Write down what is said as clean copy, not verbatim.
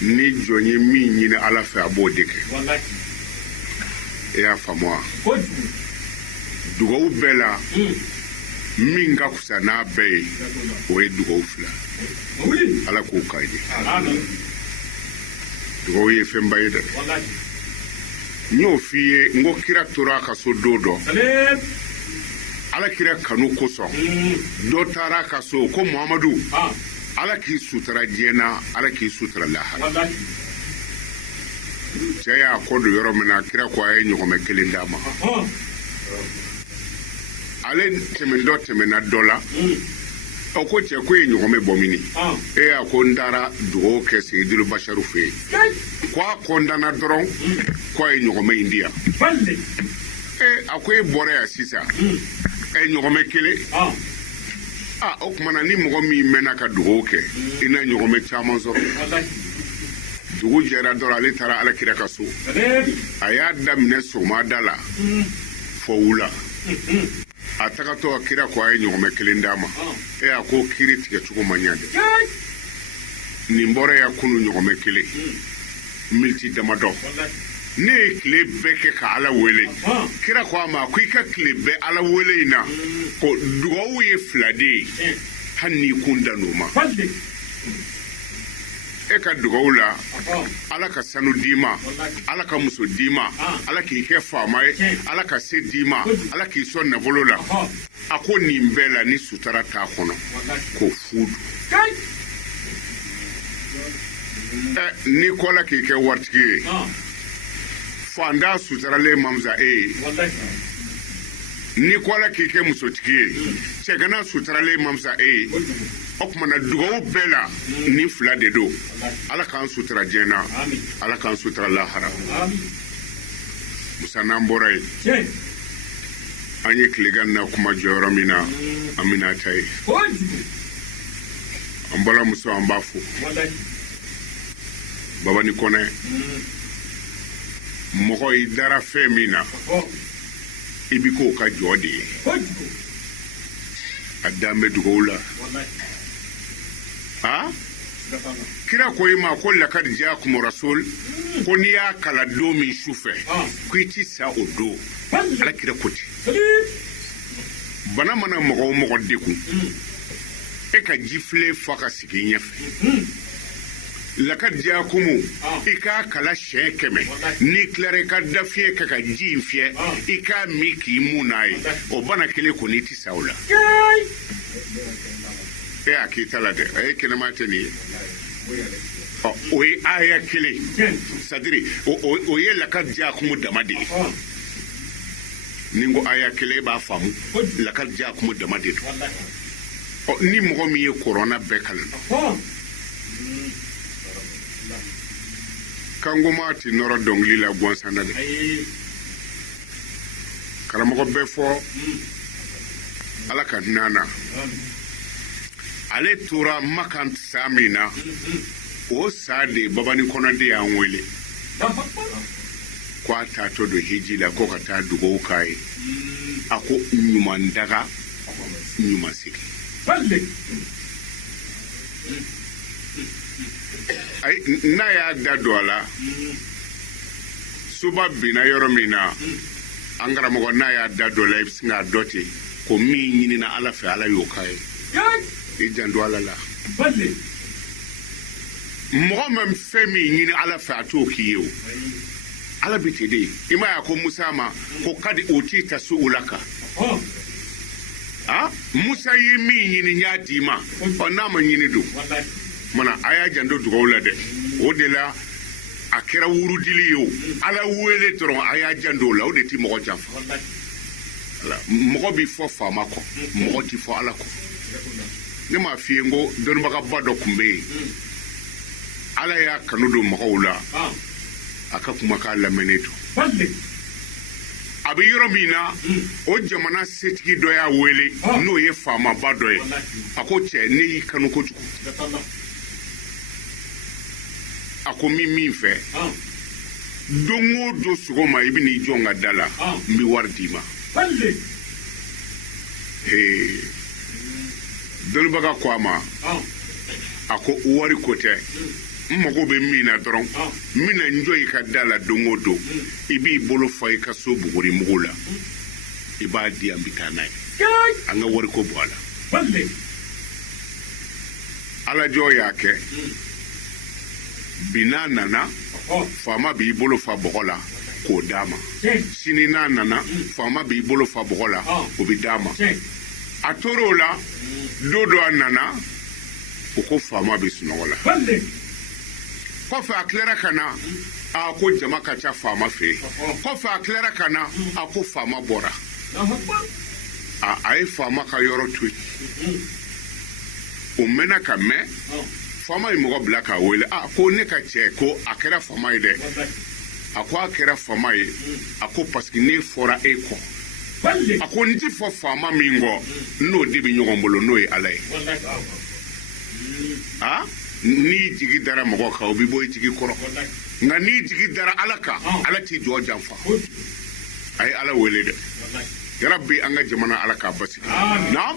ni jɔn ye min ɲini ala fɛ a b'o de kɛ e y'a faamu wa dugawu bɛɛ la min ka fisa n'a bɛɛ ye o ye dugawu fila ala k'o k'a ye dugawu ye fɛnba ye dɛ n y'o f'i ye n ko kira tora a ka so don dɔ ala kira kanu kosɔn dɔ taara a ka so ko muhamadu ala k'i sutura diɲɛ na ala k'i sutura lahara cɛ y'a kɔ don yɔrɔ min na kira ko a ye ɲɔgɔmɛ kelen d'a ma ale tɛmɛntɔ tɛmɛna dɔ la o ko cɛ ko ye ɲɔgɔmɛ bɔ mini e y'a ko n taara dugawu kɛ seyidu basharu fɛ yen ko a kɔntanna dɔrɔn ko a ye ɲɔgɔmɛ in di yan a ko e bɔra yan sisan ɲɔgɔmɛ kelen o kumana ni mɔgɔ min mɛnna ka dugawu kɛ i na ɲɔgɔmɛ caman sɔrɔ dugu jɛra dɔrɔn ale taara alakira ka so a y'a daminɛ sɔgɔmada la fɔ wula a tagatɔ kira ko a ye ɲɔgɔmɛ kelen d'a ma a ko kiri tigɛ cogo man ɲa dɛ nin bɔra ya kunu ɲɔgɔmɛ kelen miniti damadɔ ne ye tile bɛɛ kɛ ka ala wele kira ko a ma ko i ka tile bɛɛ ala wele in na ko dugawu ye fila de ye hali n'i kun da n'o ma e ka dugawu la ala ka sanu d'i ma ala ka muso d'i ma ala k'i kɛ faama ye ala ka se d'i ma ala k'i sɔn nafolo la a ko nin bɛɛ la ni sutara t'a kɔnɔ ko fudu ni kɔla k'i kɛ waritigi ye fanda sutaralen mamza e ni kɔla k'i kɛ musotigi ye cɛgana sutaralen mamza e o kumana dugawu bɛɛ la ni fila de don ala k'an sutura diɲɛ na ala k'an sutura lahara musa n'an bɔra ye an ye tilegan na kuma jɔyɔrɔ min na an bɛna ta ye an balamuso an b'a fo baba ni kɔnɛ mɔgɔ i dara fɛn min na i bi k'o ka jɔ de ye a dan bɛ dugawu la kira ko i ma ko lakad jaakum rasul ko n'i y'a kala don min su fɛ ko i ti sa o don ala kira ko ten bana mana mɔgɔ o mɔgɔ dekun e ka jifilen fa ka sigi i ɲɛfɛ lakad jaakumu i k'a kala siɲɛ 100 n'i tilara i ka dafiɲɛ kɛ ka ji in fiyɛ i k'a min k'i mun n'a ye o bana kelen kɔni i ti sa o la e a k'i ta la dɛ a ye kɛnɛma tɛ nin ye o ye aya kelen c'est-à-dire o ye lakad jaakumu dama de ye ni ko aya kelen b'a faamu lakad jaakumu dama de don ni mɔgɔ min ye korona bɛɛ kalan kangoma ti nɔrɔ dɔnkili la gansan na dɛ karamɔgɔ bɛɛ fɔ ala ka nana ale tora makan sa min na o sa de babani kɔnɔ de y'an wele ko a taatɔ don hiji la ko ka taa dugawu k'a ye a ko ɲuman daga ɲuman sigi n'a y'a da don a la suba binna yɔrɔ min na an karamɔgɔ n'a y'a da don a la i bɛ se k'a dɔ ten ko min ɲinina ala fɛ ala y'o k'a ye i janto ala la mɔgɔ min fɛn min ɲini ala fɛ a t'o k'i ye o ala bɛ ten de i ma y'a ko musa ma ko kadi o t'i ta so o la kan musa ye min ɲini n y'a d'i ma n'a ma ɲini don mana a y'a janto dugawu la dɛ o de la a kɛra wurudili ye o ala wele dɔrɔn a y'a janto o la o de tɛ mɔgɔ janfa mɔgɔ bɛ fɔ faama kɔ mɔgɔ tɛ fɔ ala kɔ ne m'a f'i ye n ko dɔnnibagaba dɔ tun bɛ yen ala y'a kanu don mɔgɔw la a ka kumakan lamɛnnen don a bɛ yɔrɔ min na o jamana setigi dɔ y'a wele n'o ye faamaba dɔ ye a ko cɛ ne y'i kanu kojugu a ko min fɛ don o don sɔgɔma i bɛ n'i jɔ n ka da la n bɛ wari d'i ma dɔnnibaga ko a ma a ko wari ko tɛ mago be mina dɔrɔn mina njɔ I ka da la don o don I b'i bolo fa I ka so buguri mugu la I b'a di an bi taa n'a ye an ka wari ko bɔ a la Ala jɔ y'a kɛ bi n'a nana faama b'i bolo fa bɔgɔ la k'o d'a ma sini n'a nana faama b'i bolo fa bɔgɔ la o bi d'a ma a tor'o la don dɔ a nana o ko faama bɛ sunɔgɔ la kɔfɛ a tilara ka na a ko jama ka ca faama fɛ yen kɔfɛ a tilara ka na a ko faama bɔra a ye faama ka yɔrɔ to yen o mɛnna ka mɛn faama ye mɔgɔ bila k'a wele ko ne ka cɛ ko a kɛra faama ye dɛ a ko a kɛra faama ye a ko parce que ne fɔra e kɔ a ko n ti fɔ faama min kɔ n'o de bɛ ɲɔgɔn bolo n'o ye Ala ye n'i jigi dara mɔgɔ kan o bɛ bɔ I jigi kɔrɔ nka n'i jigi dara Ala kan Ala t'i jɔ janfa a ye Ala wele dɛ yarabi an ka jamana Ala k'a basigi naam